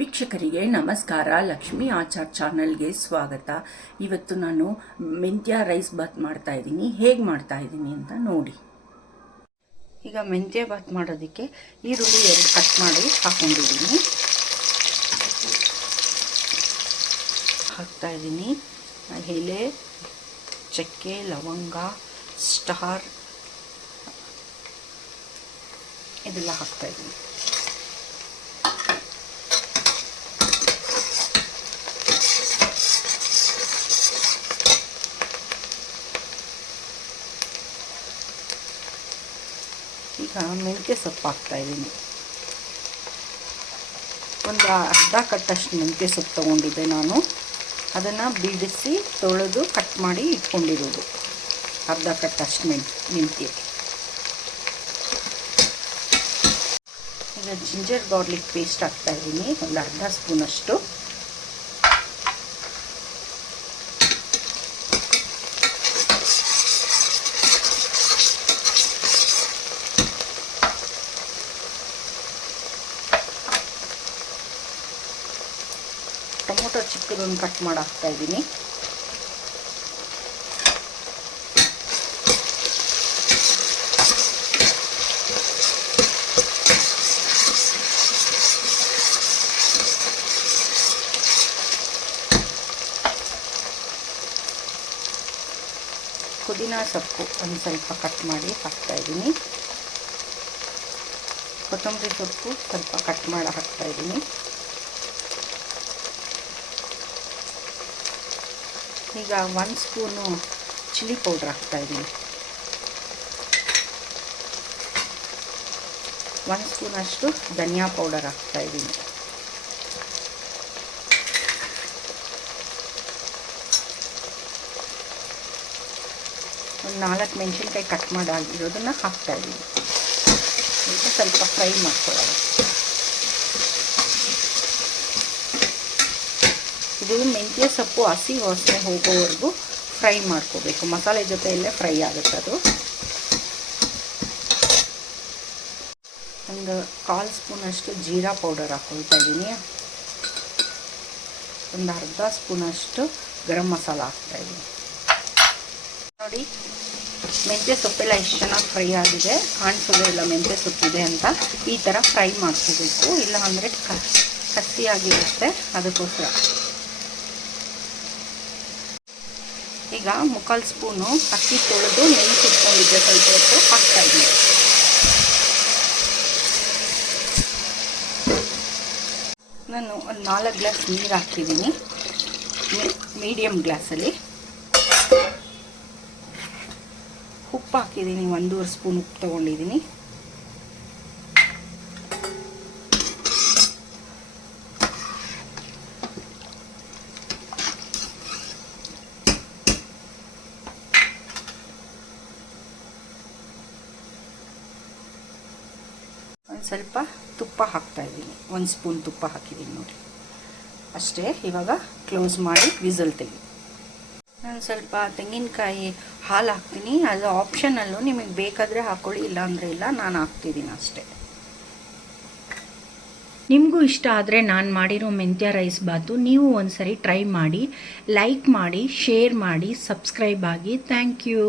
ವೀಕ್ಷಕರಿಗೆ ನಮಸ್ಕಾರ. ಲಕ್ಷ್ಮಿ ಆಚಾರ್ ಚಾನಲ್ಗೆ ಸ್ವಾಗತ. ಇವತ್ತು ನಾನು ಮೆಂತ್ಯ ರೈಸ್ ಬಾತ್ ಮಾಡ್ತಾ ಇದ್ದೀನಿ. ಹೇಗೆ ಮಾಡ್ತಾ ಇದ್ದೀನಿ ಅಂತ ನೋಡಿ. ಈಗ ಮೆಂತ್ಯ ಬಾತ್ ಮಾಡೋದಕ್ಕೆ ಈರುಳ್ಳಿ 2 ಕಟ್ ಮಾಡಿ ಹಾಕೊಂಡಿದ್ದೀನಿ. ಹಾಕ್ತಾ ಇದ್ದೀನಿ ಎಲೆ, ಚಕ್ಕೆ, ಲವಂಗ, ಸ್ಟಾರ್ ಇದೆಲ್ಲ ಹಾಕ್ತಾ ಇದ್ದೀನಿ. ಈಗ ಮೆಂತ್ಯ ಸೊಪ್ಪು ಹಾಕ್ತಾಯಿದ್ದೀನಿ. ಒಂದು ಅರ್ಧ ಕಟ್ಟಷ್ಟು ಮೆಂತ್ಯ ಸೊಪ್ಪು ತೊಗೊಂಡಿದ್ದೆ ನಾನು. ಅದನ್ನು ಬಿಡಿಸಿ ತೊಳೆದು ಕಟ್ ಮಾಡಿ ಇಟ್ಕೊಂಡಿರೋದು ಅರ್ಧ ಕಟ್ಟಷ್ಟು ಮೆಂತ್ಯ. ಈಗ ಜಿಂಜರ್ ಗಾರ್ಲಿಕ್ ಪೇಸ್ಟ್ ಹಾಕ್ತಾಯಿದ್ದೀನಿ, ಒಂದು ಅರ್ಧ ಸ್ಪೂನಷ್ಟು. ಟೊಮೊಟೊ ಚಿಕ್ಕದೊಂದು ಕಟ್ ಮಾಡಿ ಹಾಕ್ತಾ ಇದ್ದೀನಿ. ಪುದೀನ ಸೊಪ್ಪು ಒಂದು ಸ್ವಲ್ಪ ಕಟ್ ಮಾಡಿ ಹಾಕ್ತಾ ಇದ್ದೀನಿ. ಕೊತ್ತಂಬರಿ ಸೊಪ್ಪು ಸ್ವಲ್ಪ ಕಟ್ ಮಾಡಿ ಹಾಕ್ತಾ ಇದ್ದೀನಿ. ಈಗ 1 ಸ್ಪೂನು ಚಿಲ್ಲಿ ಪೌಡ್ರ್ ಹಾಕ್ತಾಯಿದ್ದೀನಿ. 1 ಸ್ಪೂನಷ್ಟು ಧನಿಯಾ ಪೌಡರ್ ಹಾಕ್ತಾಯಿದ್ದೀನಿ. ಒಂದು 4 ಮೆಣಸಿನ್ಕಾಯಿ ಕಟ್ ಮಾಡಿರೋದನ್ನು ಹಾಕ್ತಾಯಿದ್ದೀನಿ. ಈಗ ಸ್ವಲ್ಪ ಫ್ರೈ ಮಾಡ್ಕೊಳ್ಳೋಣ. ಇದು ಮೆಂತ್ಯ ಸೊಪ್ಪು ಹಸಿ ವಾಸನೆ ಹೋಗೋವರೆಗೂ ಫ್ರೈ ಮಾಡ್ಕೋಬೇಕು. ಮಸಾಲೆ ಜೊತೆಯಲ್ಲೇ ಫ್ರೈ ಆಗುತ್ತೆ ಅದು. ಒಂದು 1/4 ಸ್ಪೂನಷ್ಟು ಜೀರಾ ಪೌಡರ್ ಹಾಕ್ಕೊಳ್ತಾ ಇದ್ದೀನಿ. ಒಂದು ಅರ್ಧ ಸ್ಪೂನಷ್ಟು ಗರಂ ಮಸಾಲ ಹಾಕ್ತಾಯಿದ್ದೀನಿ. ನೋಡಿ, ಮೆಂತ್ಯ ಸೊಪ್ಪೆಲ್ಲ ಎಷ್ಟು ಚೆನ್ನಾಗಿ ಫ್ರೈ ಆಗಿದೆ, ಕಾಣಿಸೋದೇ ಇಲ್ಲ ಮೆಂತ್ಯ ಸೊಪ್ಪಿದೆ ಅಂತ. ಈ ಥರ ಫ್ರೈ ಮಾಡ್ಕೋಬೇಕು, ಇಲ್ಲ ಅಂದರೆ ಕಸಿಯಾಗಿರುತ್ತೆ. ಅದಕ್ಕೋಸ್ಕರ ಈಗ 3/4 ಸ್ಪೂನು ಅಕ್ಕಿ ತೊಳೆದು ನೆನೆಸಿಟ್ಕೊಂಡಿದ್ದೆ ಸ್ವಲ್ಪ ಹೊತ್ತು ಹಾಕ್ತಾಯಿದ್ದೀನಿ. ನಾನು ಒಂದು 4 ಗ್ಲಾಸ್ ನೀರು ಹಾಕಿದ್ದೀನಿ, ಮೀಡಿಯಮ್ ಗ್ಲಾಸಲ್ಲಿ. ಉಪ್ಪು ಹಾಕಿದ್ದೀನಿ, 1.5 ಸ್ಪೂನ್ ಉಪ್ಪು ತೊಗೊಂಡಿದ್ದೀನಿ. ಒಂದು ಸ್ವಲ್ಪ ತುಪ್ಪ ಹಾಕ್ತಾಯಿದ್ದೀನಿ, 1 ಸ್ಪೂನ್ ತುಪ್ಪ ಹಾಕಿದ್ದೀನಿ ನೋಡಿ. ಅಷ್ಟೇ. ಇವಾಗ ಕ್ಲೋಸ್ ಮಾಡಿ ವಿಸಲ್ ತೆಗಿ. ನಾನು ಸ್ವಲ್ಪ ತೆಂಗಿನಕಾಯಿ ಹಾಲು ಹಾಕ್ತೀನಿ, ಅದು ಆಪ್ಷನಲ್ಲು, ನಿಮಗೆ ಬೇಕಾದರೆ ಹಾಕ್ಕೊಳ್ಳಿ, ಇಲ್ಲ ಅಂದರೆ ಇಲ್ಲ. ನಾನು ಹಾಕ್ತಿದ್ದೀನಿ ಅಷ್ಟೇ. ನಿಮಗೂ ಇಷ್ಟ ಆದರೆ ನಾನು ಮಾಡಿರೋ ಮೆಂತ್ಯ ರೈಸ್ ಬಾತು ನೀವು ಒಂದು ಸರಿ ಟ್ರೈ ಮಾಡಿ. ಲೈಕ್ ಮಾಡಿ, ಶೇರ್ ಮಾಡಿ, ಸಬ್ಸ್ಕ್ರೈಬ್ ಆಗಿ. Thank you.